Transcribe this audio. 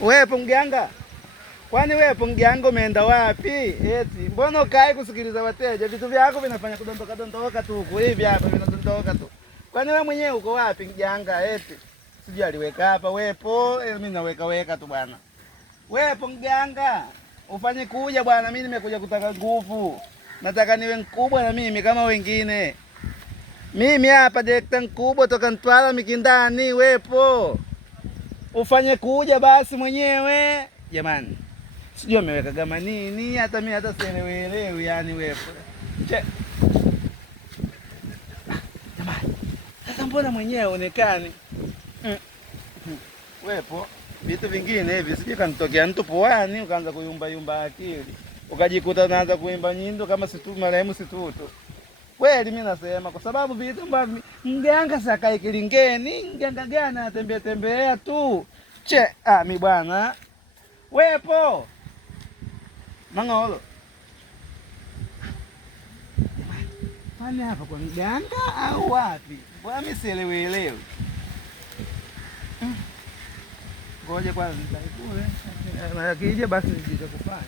Wepo mganga? Kwani wepo mganga umeenda wapi? Eti mbona ukai kusikiliza wateja? Vitu vyako vinafanya kudondoka dondoka tu huko hivi hapa vinadondoka tu. Kwani wewe mwenyewe uko wapi mganga? Eti sijui aliweka hapa wepo, mimi naweka weka tu bwana. Wepo mganga? Ufanye kuja bwana, mimi nimekuja kutaka nguvu. Nataka niwe mkubwa na mimi kama wengine. Mimi hapa direkta mkubwa toka Mtwara Mikindani, wepo. Ufanye kuja basi mwenyewe. Jamani. Sijui ameweka kama nini, hata mimi hata sielewi yani wepo. Che. Jamani. Sasa mbona mwenyewe haonekani? Wepo. Vitu vingine hivi sijui kanitokea mtu puani ukaanza kuyumba yumba akili. Ukajikuta unaanza kuimba nyimbo kama marehemu Situtu. Kweli mimi nasema kwa sababu vitu ambavyo mganga sakae kilingeni, mganga gani anatembea tembea tu. Che, mi bwana. Wepo. Mangolo. Pani hapa kwa mganga au wapi? Bwana mimi sielewi. Ngoja kwanza nitaikule. Na akija basi nijikufanya.